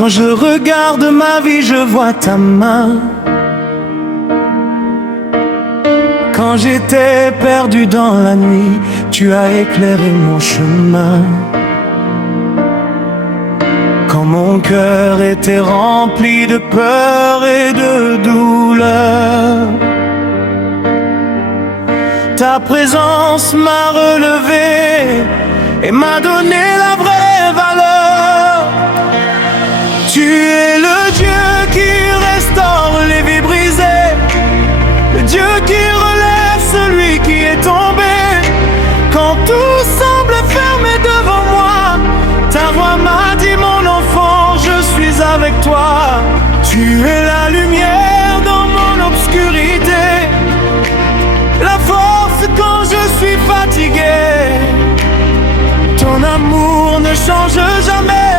Quand je regarde ma vie, je vois ta main. Quand j'étais perdu dans la nuit, tu as éclairé mon chemin. Quand mon cœur était rempli de peur et de douleur, ta présence m'a relevé et m'a donné la vraie valeur. Tu es le Dieu qui restaure les vies brisées, le Dieu qui relève celui qui est tombé. Quand tout semble fermé devant moi, ta voix m'a dit mon enfant, je suis avec toi. Tu es la lumière dans mon obscurité, la force quand je suis fatigué. Ton amour ne change jamais,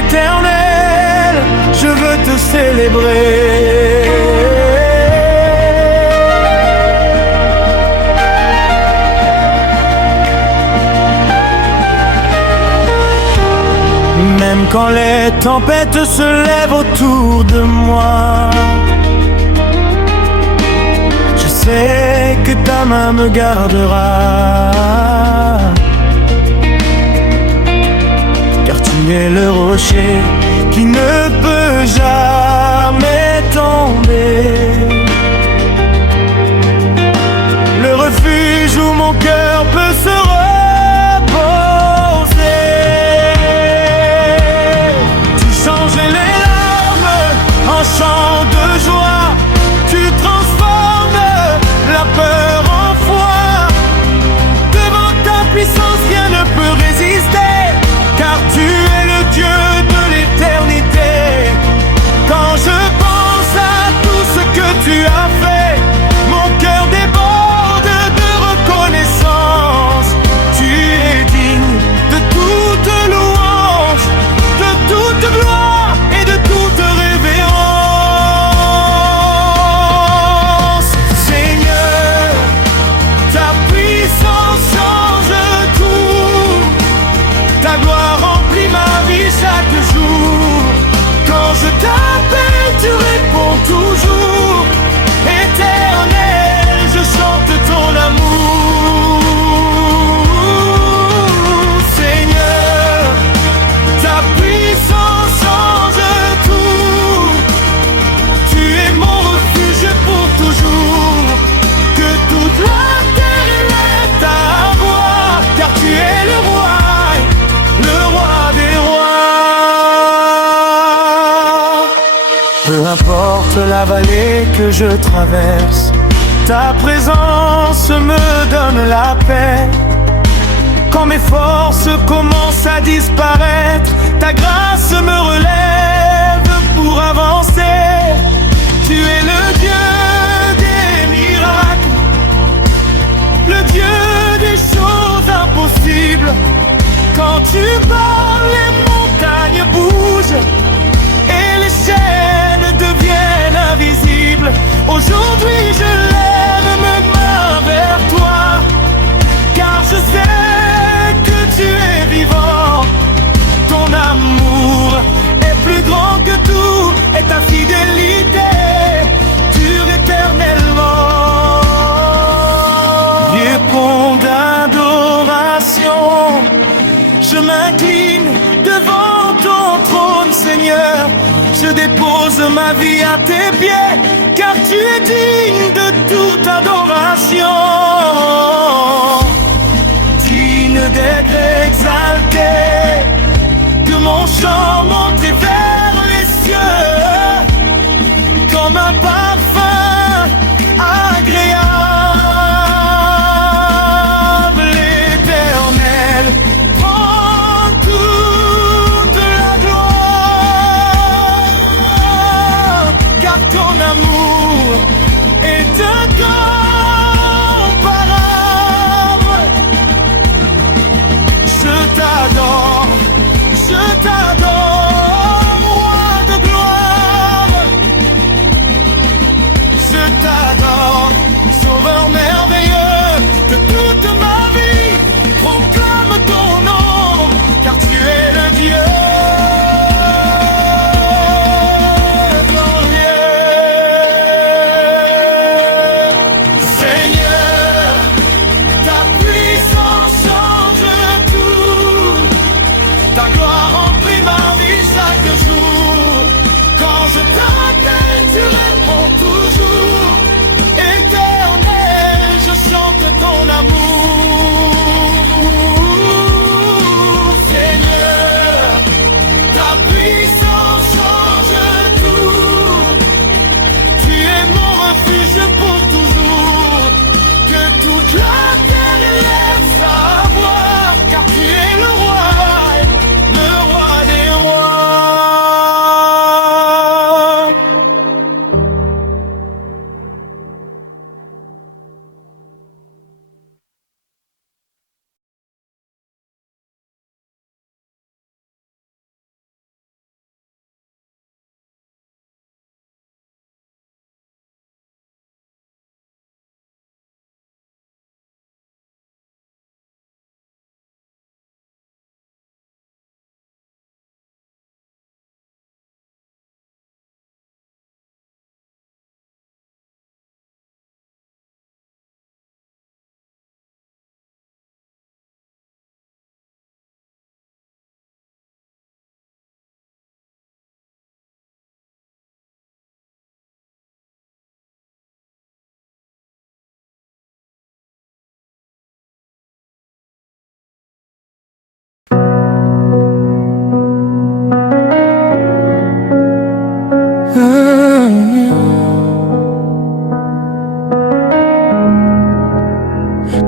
éternel, je veux te célébrer. Même quand les tempêtes se lèvent autour de moi, je sais que ta main me gardera. Car tu es le rocher qui ne peut jamais tomber, le refuge où mon cœur peut se chant de joie, tu transformes la peur en foi. Devant ta puissance, rien ne peut résister, car tu es le Dieu de l'éternité. Quand je pense à tout ce que tu as fait, mon cœur déborde de reconnaissance. Tu es digne de toute louange, de toute gloire et de toute révérence. Ta gloire remplit ma vie chaque jour. Quand je t'appelle, tu réponds toujours. Éternel, je chante ton amour. Seigneur, ta puissance change tout. Tu es mon refuge pour toujours. Que toute la terre élève ta voix, car tu es le roi, le roi des rois. Peu importe la vallée que je traverse, ta présence me donne la paix. Quand mes forces commencent à disparaître, ta grâce me relève pour avancer. Tu es le Dieu des miracles, le Dieu des choses impossibles. Quand tu parles, les montagnes bougent et les chaînes deviennent invisibles. Aujourd'hui, je lève mes mains vers toi, car je sais que tu es vivant. Ton amour est plus grand que tout et ta fidélité dure éternellement. Réponds d'adoration, je m'incline devant ton trône, Seigneur. Je dépose ma vie à tes pieds, car tu es digne de toute adoration. Digne d'être exalté, que mon chant monte vers les cieux, comme un parfum agréable. Éternel, prends toute la gloire, car ton amour est incomparable. Je t'adore, je t'adore.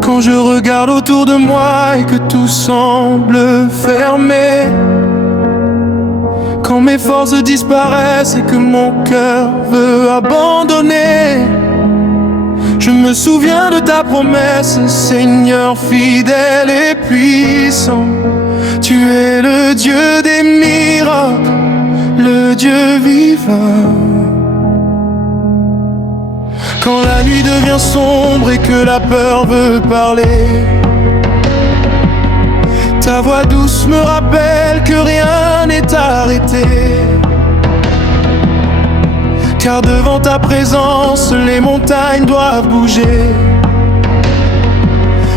Quand je regarde autour de moi et que tout semble fermé, quand mes forces disparaissent et que mon cœur veut abandonner, je me souviens de ta promesse, Seigneur fidèle et puissant. Tu es le Dieu des miracles, le Dieu vivant. Quand la nuit devient sombre et que la peur veut parler, ta voix douce me rappelle que rien n'est arrêté. Car devant ta présence, les montagnes doivent bouger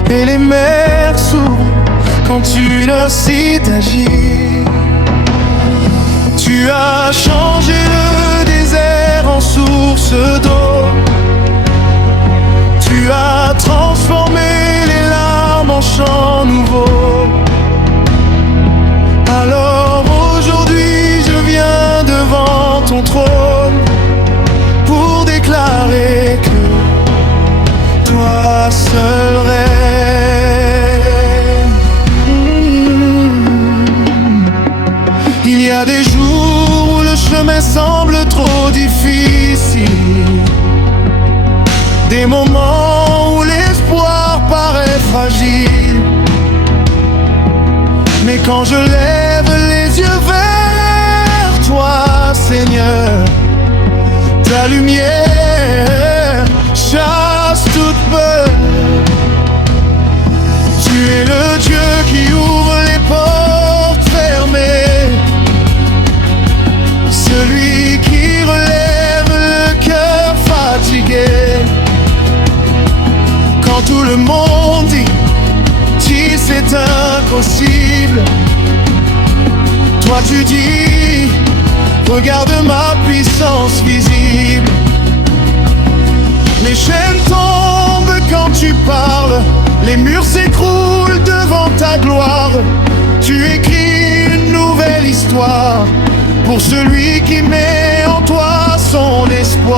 et les mers s'ouvrent quand tu leur cites d'agir. Tu as changé le désert en source d'eau. Tu as transformé les larmes en chants nouveaux. Alors aujourd'hui je viens devant ton trône pour déclarer que toi seul règne. Il y a des jours où le chemin semble trop difficile, des moments où l'espoir paraît fragile. Mais quand je lève les yeux vers toi, Seigneur, ta lumière chasse toute peur. Tu es le Dieu qui ouvre les portes fermées, celui qui relève le cœur fatigué. Quand tout le monde dit c'est impossible, toi tu dis regarde ma puissance visible. Les chaînes tombent quand tu parles, les murs s'écroulent devant ta gloire. Tu écris une nouvelle histoire pour celui qui met en toi son espoir.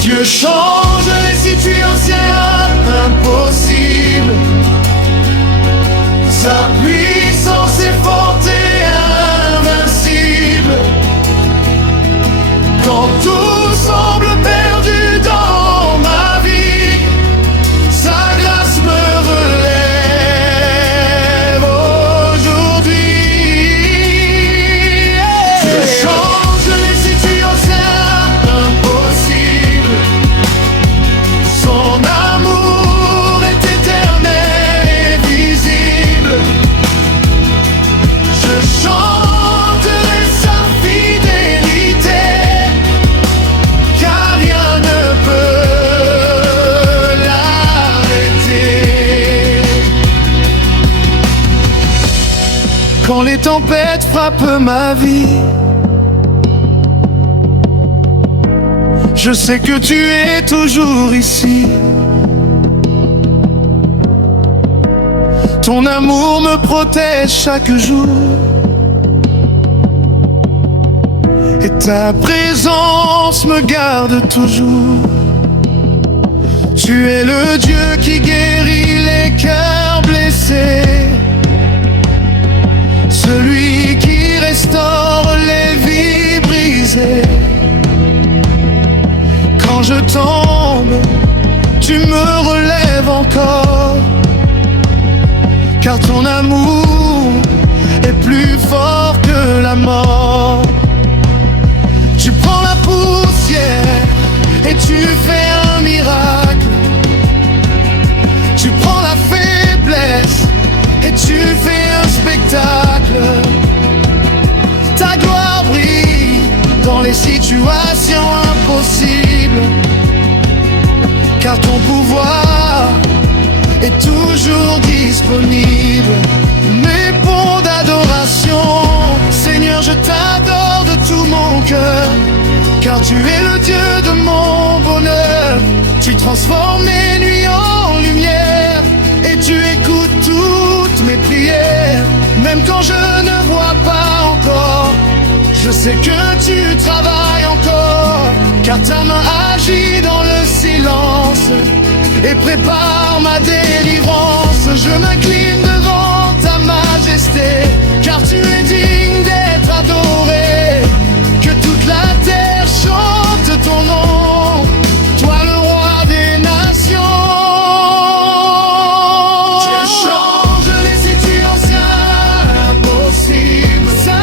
Dieu change les situations impossibles, sa puissance est forte et invincible. Quand tout semble perdu dans ma vie, sa grâce me relève aujourd'hui. Je change les situations impossibles, son amour est éternel et visible. Je chanterai sa fidélité, car rien ne peut l'arrêter. Quand les tempêtes frappent ma vie, je sais que tu es toujours ici. Ton amour me protège chaque jour et ta présence me garde toujours. Tu es le Dieu qui guérit les cœurs blessés, celui qui restaure les vies brisées. Quand je tombe, tu me relèves encore, car ton amour est plus fort que la mort. Tu prends la poussière et tu fais un miracle. Tu prends la faiblesse et tu fais un spectacle. Ta gloire brille dans les situations impossibles, car ton pouvoir est toujours disponible. Mes ponts d'adoration, Seigneur, je t'adore de tout mon cœur, car tu es le Dieu de mon bonheur. Tu transformes mes nuits en lumière et tu écoutes toutes mes prières, même quand quand je ne vois pas encore, je sais que tu travailles encore, car ta main agit dans le silence et prépare ma délivrance. Je m'incline devant ta majesté, car tu es digne d'être adoré. Que toute la terre chante ton nom, toi le roi des nations. Tu changes les situations impossibles. Sa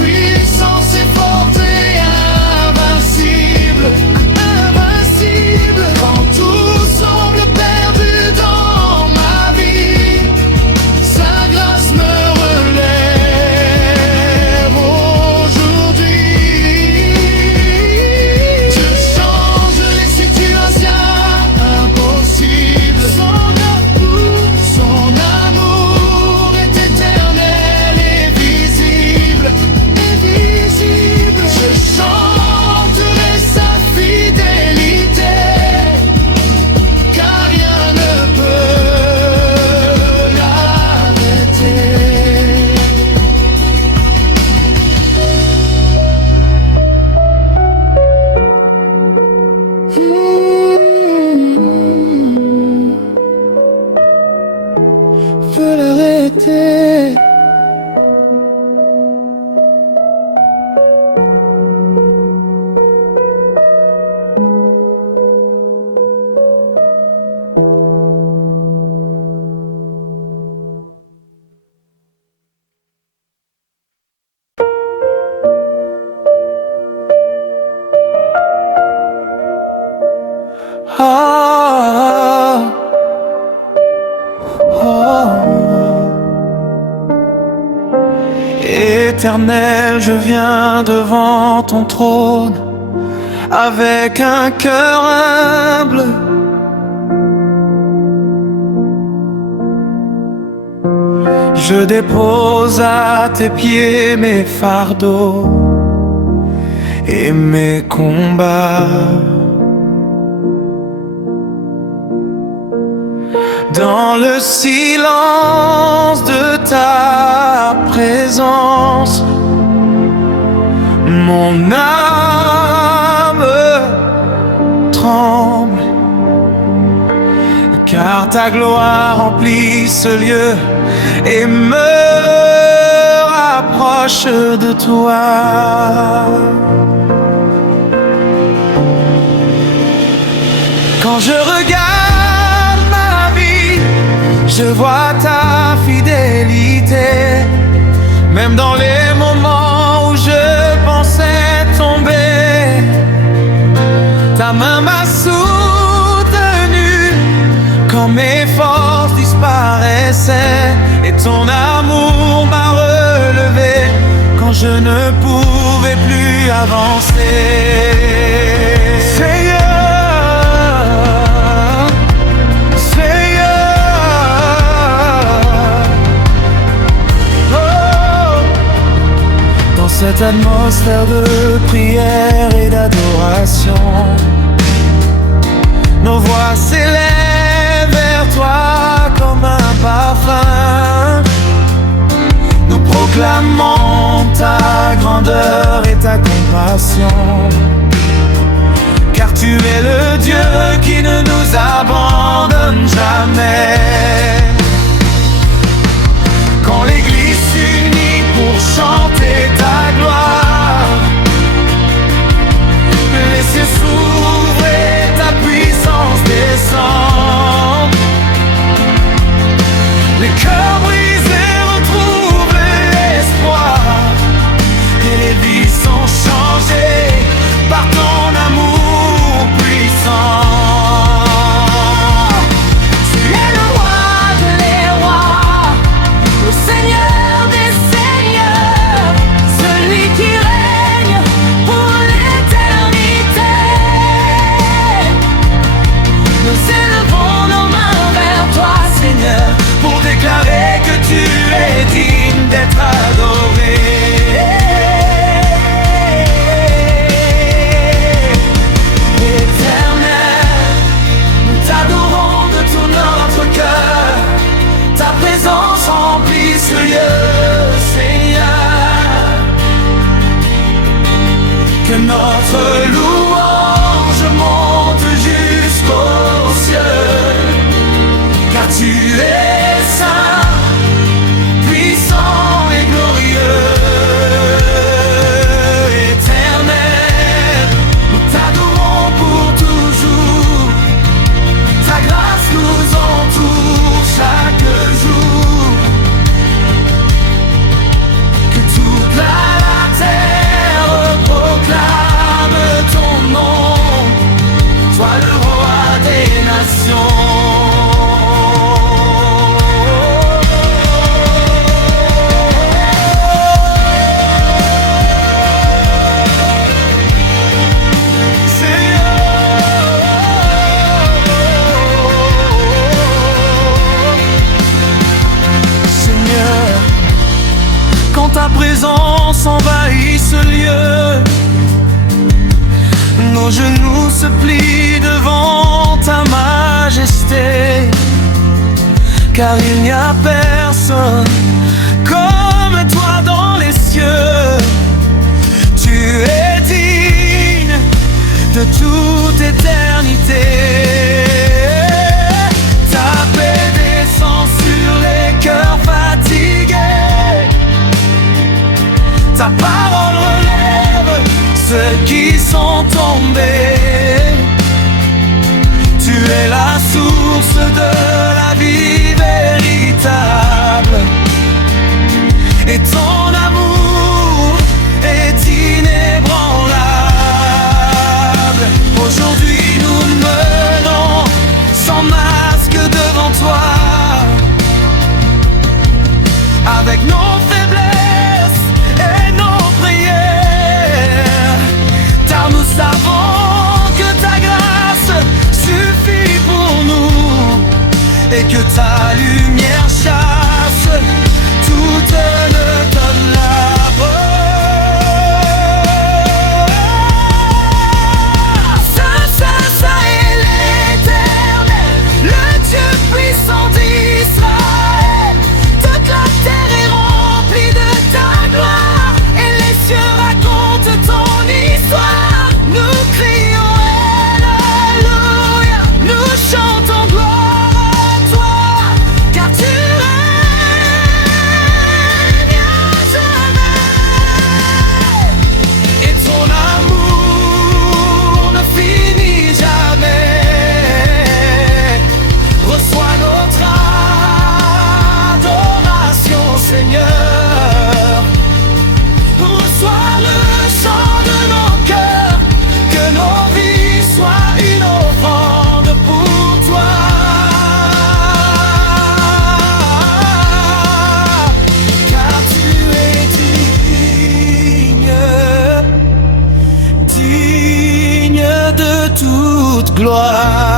puissance est forte et invincible. Invincible. Quand tout semble perdu dans ma vie, sa grâce me relève aujourd'hui. Tu changes les situations impossibles. Son amour est éternel et visible. Je chanterai sa fidélité, car rien ne peut l'arrêter. Peut l'arrêter. Ah, Éternel, je viens devant ton trône avec un cœur humble. Je dépose à tes pieds mes fardeaux et mes combats. Dans le silence de ta présence, mon âme tremble, car ta gloire remplit ce lieu et me rapproche de toi. Quand je regarde ma vie, je vois ta fidélité, même dans les moments où je pensais tomber. Ta main m'a soutenu quand mes forces disparaissaient, et ton amour m'a relevé quand je ne pouvais plus avancer. Cette atmosphère de prière et d'adoration, nos voix s'élèvent vers toi comme un parfum. Nous proclamons ta grandeur et ta compassion, car tu es le Dieu qui ne nous abandonne jamais. Quand l'Église s'unit pour chanter ta gloire, les cieux s'ouvrent et ta puissance descend. Les cœurs brisés retrouvent l'espoir, et les vies sont changées par ton amour puissant. Tu es le roi de Notre louange monte jusqu'aux cieux, car tu es saint, puissant et glorieux. Éternel, nous t'adorons pour toujours. Ta grâce nous entoure chaque jour. Que toute la terre proclame ton nom, toi le roi des nations. Quand ta présence envahit ce lieu, nos genoux se plient devant ta majesté, car il n'y a personne comme toi dans les cieux. Tu es digne de toute éternité. Ta paix descend sur les cœurs fatigués. Ta parole relève ceux qui sont tombés. Tu es la source de la vie véritable, et ton amour est inébranlable. Aujourd'hui nous menons sans masque devant toi, avec nos faiblesses et nos prières, car nous savons que ta grâce suffit pour nous, et que ta lumière chasse toute notre labeur. Saint, Saint, Saint est l'Éternel, le Dieu puissant d'Israël. Toute la terre est remplie de ta gloire, et les cieux racontent ton histoire. Nous crions Alléluia, nous chantons gloire à toi, car tu règnes à jamais, et ton amour ne finit jamais. Reçois notre adoration, Seigneur. Reçois le chant de nos cœurs, que nos vies soient une offrande pour toi. Car tu es digne, digne de toute gloire.